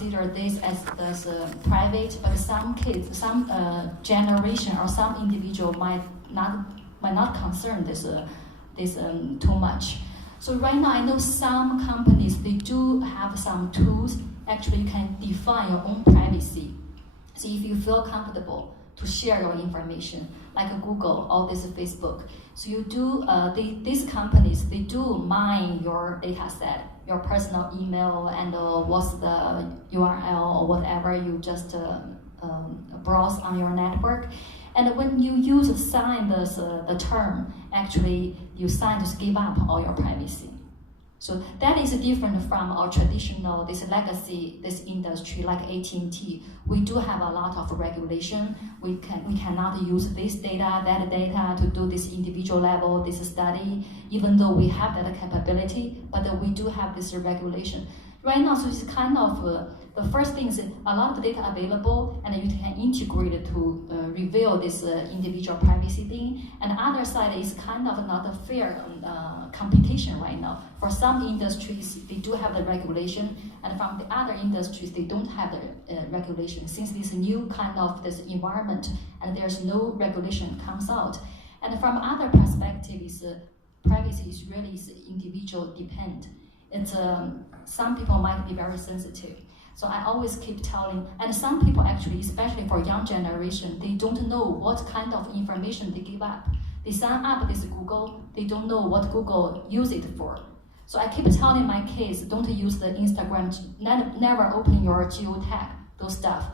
consider this as private, but some kids, some generation or some individual might not concern this too much. So right now, I know some companies, they do have some tools. Actually, you can define your own privacy. So if you feel comfortable to share your information, like Google or this Facebook, so you do, these companies, they do mine your data set, your personal email, and what's the URL or whatever you just browse on your network. And when you sign the term, actually you sign to give up all your privacy. So that is different from our traditional, this legacy, this industry like AT&T. We do have a lot of regulation. We cannot use this data, that data to do this individual level, this study, even though we have that capability, but we do have this regulation. Right now, so it's kind of, the first thing is a lot of data available, and you can integrate it to reveal this individual privacy thing. And the other side is kind of not a fair competition right now. For some industries, they do have the regulation, and from the other industries, they don't have the regulation. Since this new kind of this environment, and there's no regulation comes out. And from other perspective, is privacy is really individual dependent. It's some people might be very sensitive. So I always keep telling, and some people actually, especially for young generation, they don't know what kind of information they give up. They sign up this Google, they don't know what Google use it for. So I keep telling my kids, don't use the Instagram, never open your geotag, those stuff.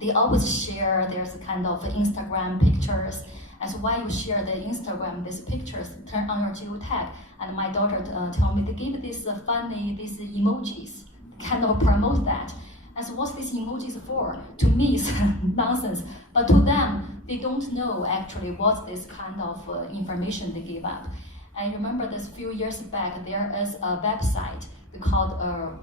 They always share there's kind of Instagram pictures. As why you share the Instagram, these pictures, turn on your geotag. And my daughter told me they give this funny, these emojis, kind of promote that. And so what's these emojis for? To me, it's nonsense. But to them, they don't know actually what's this kind of information they give up. I remember this few years back, there is a website called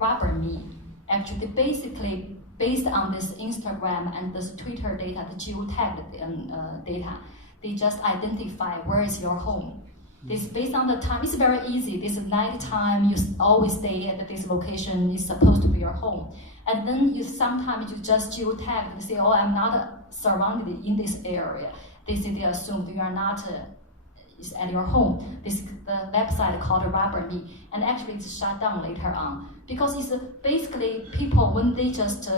Rubber Me. Actually, basically based on this Instagram and this Twitter data, the geotagged data, they just identify where is your home. This based on the time, it's very easy. This night time, you always stay at this location, is supposed to be your home. And then sometimes you just geotag and say, oh, I'm not surrounded in this area. They assume you are not is at your home. The website called Rubber Me, and actually it's shut down later on. Because it's basically people, when they just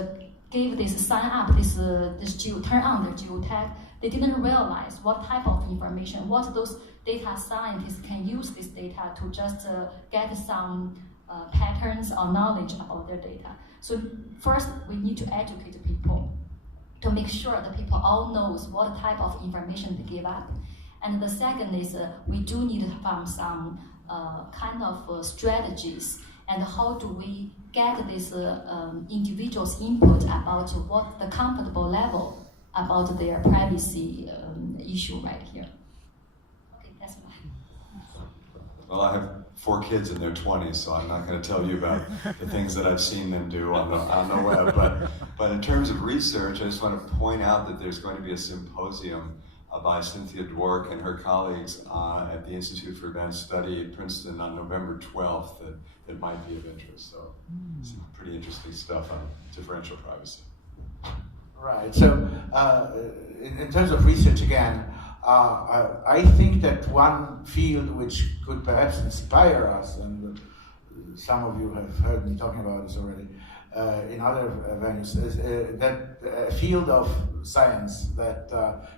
gave this sign up, turn on their geotag, they didn't realize what type of information, what those data scientists can use this data to just get some patterns or knowledge about their data. So first, we need to educate people to make sure that people all knows what type of information they give up. And the second is we do need to find some kind of strategies and how do we get this individual's input about what the comfortable level about their privacy issue right here. Okay, that's mine. Well, I have 4 kids in their 20s, so I'm not going to tell you about the things that I've seen them do on the web. But in terms of research, I just want to point out that there's going to be a symposium by Cynthia Dwork and her colleagues at the Institute for Advanced Study at Princeton on November 12th that might be of interest. So some pretty interesting stuff on differential privacy. Right. So in terms of research again, I think that one field which could perhaps inspire us, and some of you have heard me talking about this already in other venues, is that a field of science that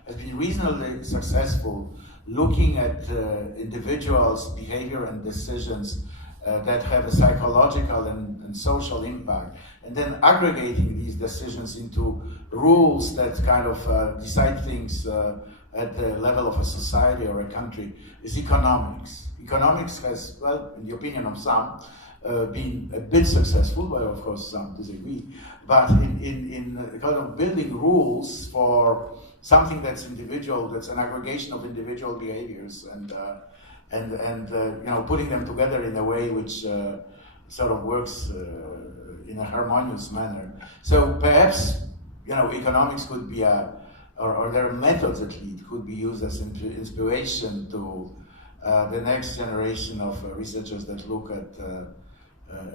has been reasonably successful looking at individuals' behavior and decisions that have a psychological and social impact, and then aggregating these decisions into rules that kind of decide things at the level of a society or a country, is economics. Economics has, well, in the opinion of some, been a bit successful, but of course some disagree, but in kind of building rules for something that's individual, that's an aggregation of individual behaviors, and you know, putting them together in a way which sort of works in a harmonious manner. So perhaps, you know, economics could be or their methods at least could be used as inspiration to the next generation of researchers that look at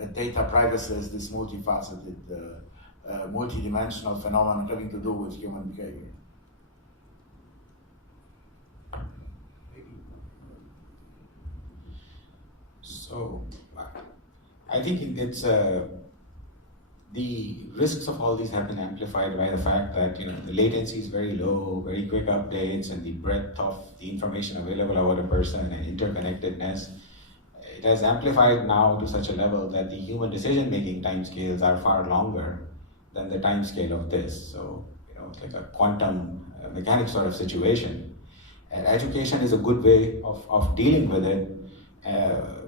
at data privacy as this multifaceted, multidimensional phenomenon having to do with human behavior. So, I think it's the risks of all these have been amplified by the fact that the latency is very low, very quick updates, and the breadth of the information available about a person and interconnectedness. It has amplified now to such a level that the human decision-making timescales are far longer than the timescale of this. So, it's like a quantum mechanics sort of situation. And education is a good way of dealing with it.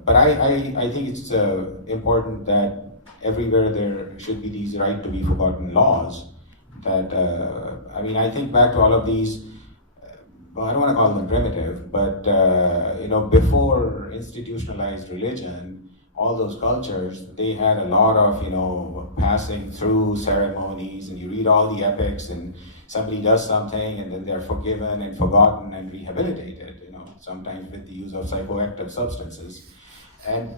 But I think it's important that everywhere there should be these right to be forgotten laws. That I think back to all of these. Well, I don't want to call them primitive, but before institutionalized religion, all those cultures, they had a lot of passing through ceremonies, and you read all the epics, and somebody does something, and then they're forgiven and forgotten and rehabilitated. Sometimes with the use of psychoactive substances. And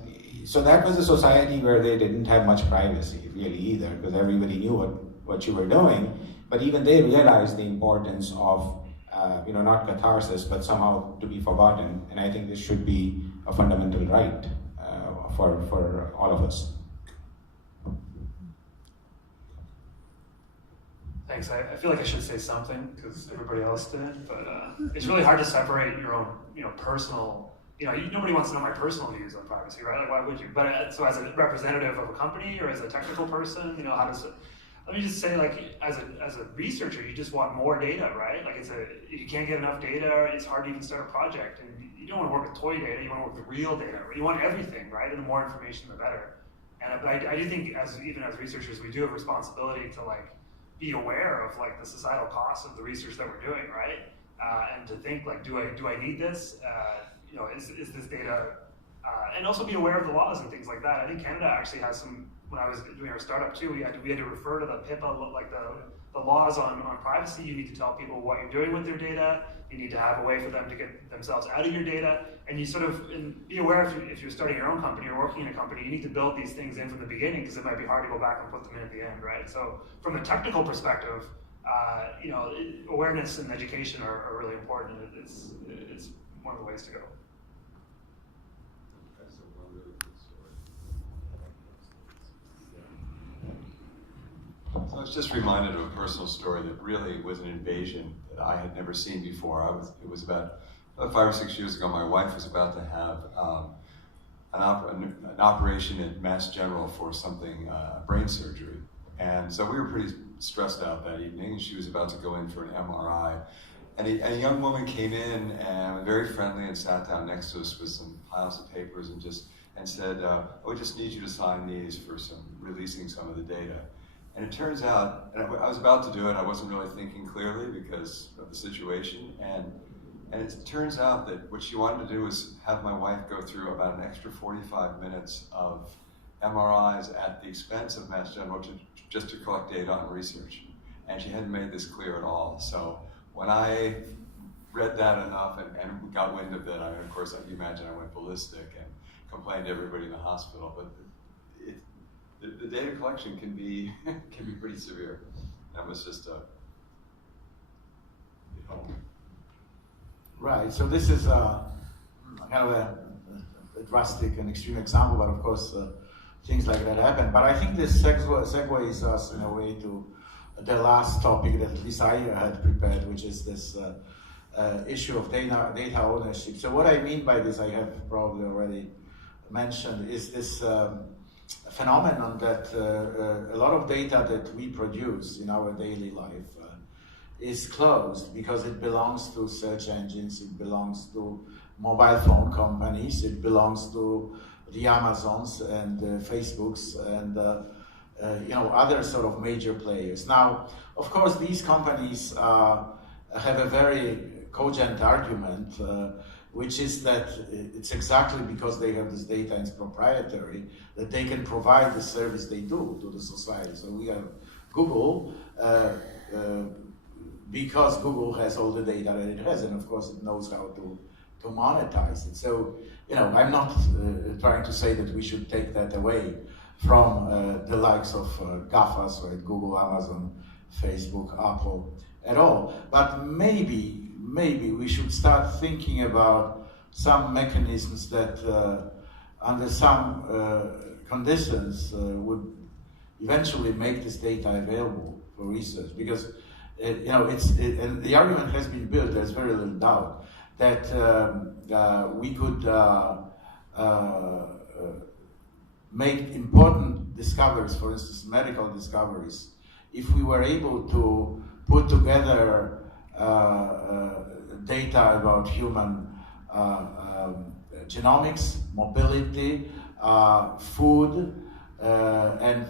so that was a society where they didn't have much privacy really either, because everybody knew what you were doing, but even they realized the importance of not catharsis, but somehow to be forgotten. And I think this should be a fundamental right for all of us. Thanks. I feel like I should say something because everybody else did, but it's really hard to separate your own, personal. Nobody wants to know my personal views on privacy, right? Like, why would you? But so as a representative of a company or as a technical person, how does it? Let me just say, like, as a researcher, you just want more data, right? Like, you can't get enough data. It's hard to even start a project, and you don't want to work with toy data. You want to work with real data. You want everything, right? And the more information, the better. And I do think, even as researchers, we do have responsibility to be aware of the societal costs of the research that we're doing, right? And to think do I need this? Is this data? And also be aware of the laws and things like that. I think Canada actually has some. When I was doing our startup too, we had to refer to the PIPA, the laws on privacy. You need to tell people what you're doing with their data. You need to have a way for them to get themselves out of your data. And you be aware if you're starting your own company or working in a company, you need to build these things in from the beginning because it might be hard to go back and put them in at the end, right? So from a technical perspective, awareness and education are really important. It's one of the ways to go. So I was just reminded of a personal story that really was an invasion that I had never seen before. It was about 5 or 6 years ago. My wife was about to have an operation at Mass General for something, brain surgery. And so we were pretty stressed out that evening, and she was about to go in for an MRI. And a young woman came in and very friendly and sat down next to us with some piles of papers and said, we just need you to sign these for releasing some of the data. And it turns out, and I was about to do it, I wasn't really thinking clearly because of the situation, and it turns out that what she wanted to do was have my wife go through about an extra 45 minutes of MRIs at the expense of Mass General just to collect data on research. And she hadn't made this clear at all. So when I read that enough and got wind of it, of course, you imagine I went ballistic and complained to everybody in the hospital. But the data collection can be pretty severe. That was just Right. So this is kind of a drastic and extreme example, but of course things like that happen. But I think this segues us in a way to the last topic that at least I had prepared, which is this issue of data ownership. So what I mean by this, I have probably already mentioned, is this phenomenon that a lot of data that we produce in our daily life is closed because it belongs to search engines, it belongs to mobile phone companies, it belongs to the Amazons and Facebooks and other sort of major players. Now, of course, these companies have a very cogent argument, which is that it's exactly because they have this data and it's proprietary that they can provide the service they do to the society. So we have Google, because Google has all the data that it has, and of course it knows how to monetize it. So, I'm not trying to say that we should take that away from the likes of GAFAs, right? Google, Amazon, Facebook, Apple, at all. But maybe we should start thinking about some mechanisms that, under some conditions, would eventually make this data available for research. Because and the argument has been built. There's very little doubt that we could make important discoveries, for instance, medical discoveries, if we were able to put together data about human genomics, mobility, food, and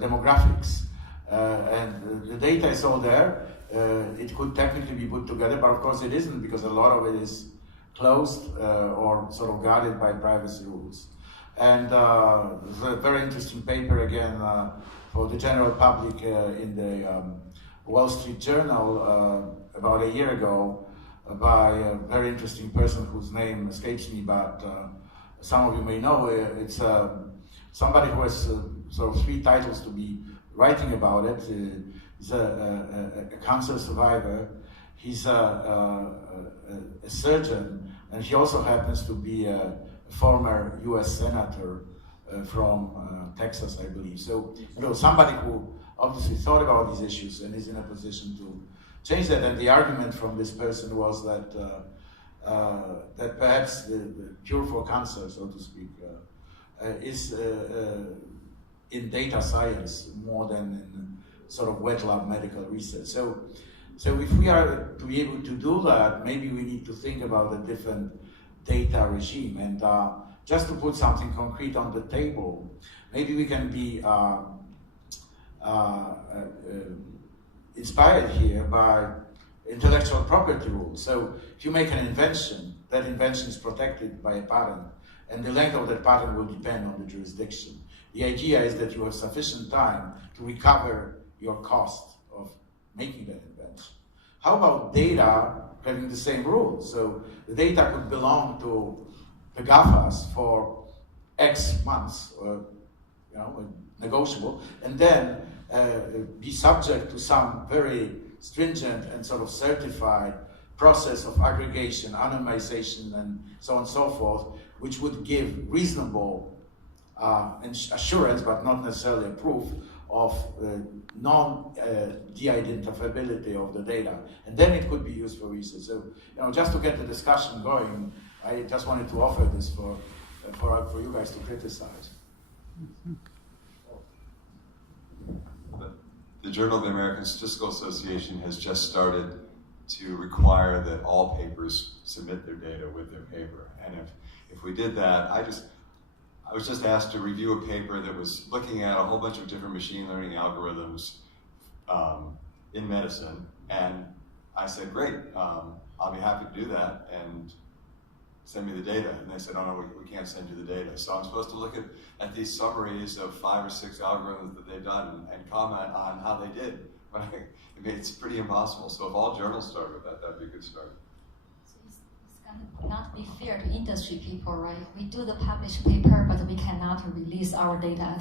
demographics. And the data is all there. It could technically be put together, but of course it isn't, because a lot of it is closed or sort of guarded by privacy rules. And there's a very interesting paper again for the general public in the Wall Street Journal about a year ago by a very interesting person whose name escapes me, but some of you may know. It's somebody who has sort of 3 titles to be writing about it. He's a cancer survivor. He's a surgeon, and he also happens to be a former U.S. senator from Texas, I believe. So, somebody who obviously thought about these issues and is in a position to change that. And the argument from this person was that that perhaps the cure for cancer, so to speak, is in data science more than in sort of wet lab medical research. So if we are to be able to do that, maybe we need to think about a different data regime. And just to put something concrete on the table, maybe we can be inspired here by intellectual property rules. So if you make an invention, that invention is protected by a patent, and the length of that patent will depend on the jurisdiction. The idea is that you have sufficient time to recover your cost of making that invention. How about data having the same rules? So the data could belong to the GAFAs for X months, or negotiable, and then be subject to some very stringent and sort of certified process of aggregation, anonymization, and so on and so forth, which would give reasonable assurance, but not necessarily a proof, of non-de-identifiability of the data. And then it could be used for research. So, just to get the discussion going, I just wanted to offer this for you guys to criticize. The Journal of the American Statistical Association has just started to require that all papers submit their data with their paper. And if we did that, I was just asked to review a paper that was looking at a whole bunch of different machine learning algorithms in medicine. And I said, great, I'll be happy to do that, and send me the data. And they said, oh no, we can't send you the data. So I'm supposed to look at these summaries of 5 or 6 algorithms that they've done and comment on how they did. But it's pretty impossible. So if all journals start with that, that'd be a good start. So it's gonna not be fair to industry people, right? We do the published paper, but we cannot release our data.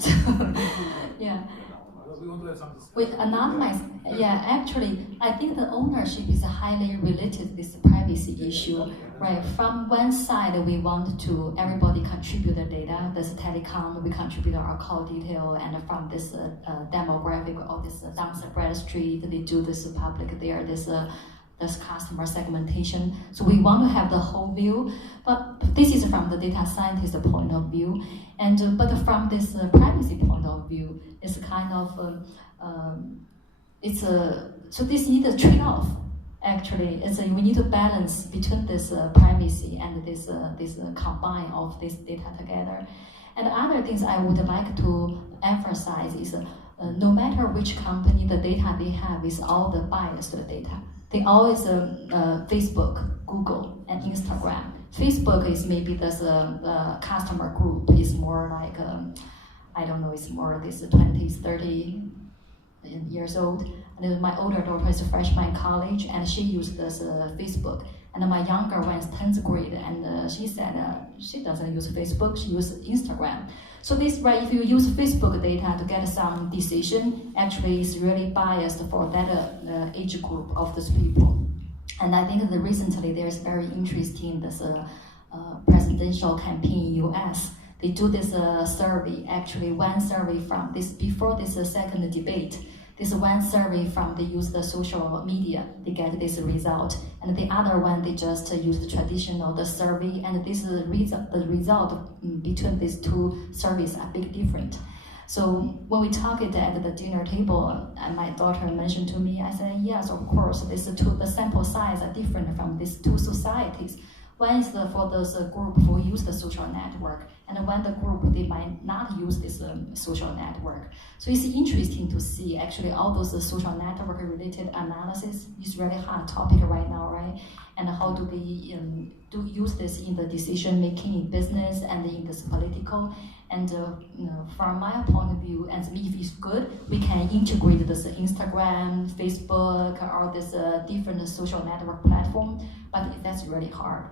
Yeah. With anonymized, actually, I think the ownership is highly related to this privacy issue, right? From one side, we want to everybody contribute their data. This telecom, we contribute our call detail, and from this demographic or this down Spread Street, they do this public there, this customer segmentation. So we want to have the whole view, but this is from the data scientist point of view, and but from this privacy point of view, it's kind of so this needs a trade-off. Actually, we need to balance between this privacy and this combine of this data together. And other things I would like to emphasize is no matter which company, the data they have is all the biased data. They always Facebook, Google, and Instagram. Facebook is maybe this customer group is more like I don't know, it's more this 20s, 30 years old. And then my older daughter is a freshman in college, and she used this Facebook. And my younger one is 10th grade, and she said she doesn't use Facebook, she uses Instagram. So this, right, if you use Facebook data to get some decision, actually is really biased for that age group of those people. And I think that recently there's very interesting this presidential campaign in US. They do this survey, actually one survey from this, before this second debate, this one survey from they use the social media, they get this result. And the other one, they just use the traditional, the survey, and this the result between these two surveys are big different. So when we talked at the dinner table, and my daughter mentioned to me, I said, yes, of course, the sample size are different from these two societies. One is for those group who use the social network, and one the group they might not use this social network. So it's interesting to see actually all those social network related analysis is really hot topic right now, right? And how do we use this in the decision making in business and in this political? And from my point of view, and if it's good, we can integrate this Instagram, Facebook, or this different social network platform. But that's really hard,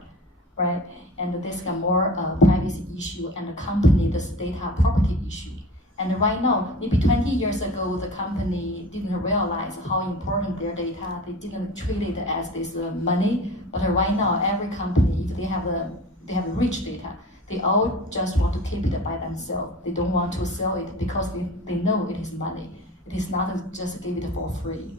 right? And this is a more privacy issue and company this data property issue. And right now, maybe 20 years ago, the company didn't realize how important their data. They didn't treat it as this money. But right now, every company, if they have rich data, they all just want to keep it by themselves. They don't want to sell it because they know it is money. It is not just give it for free.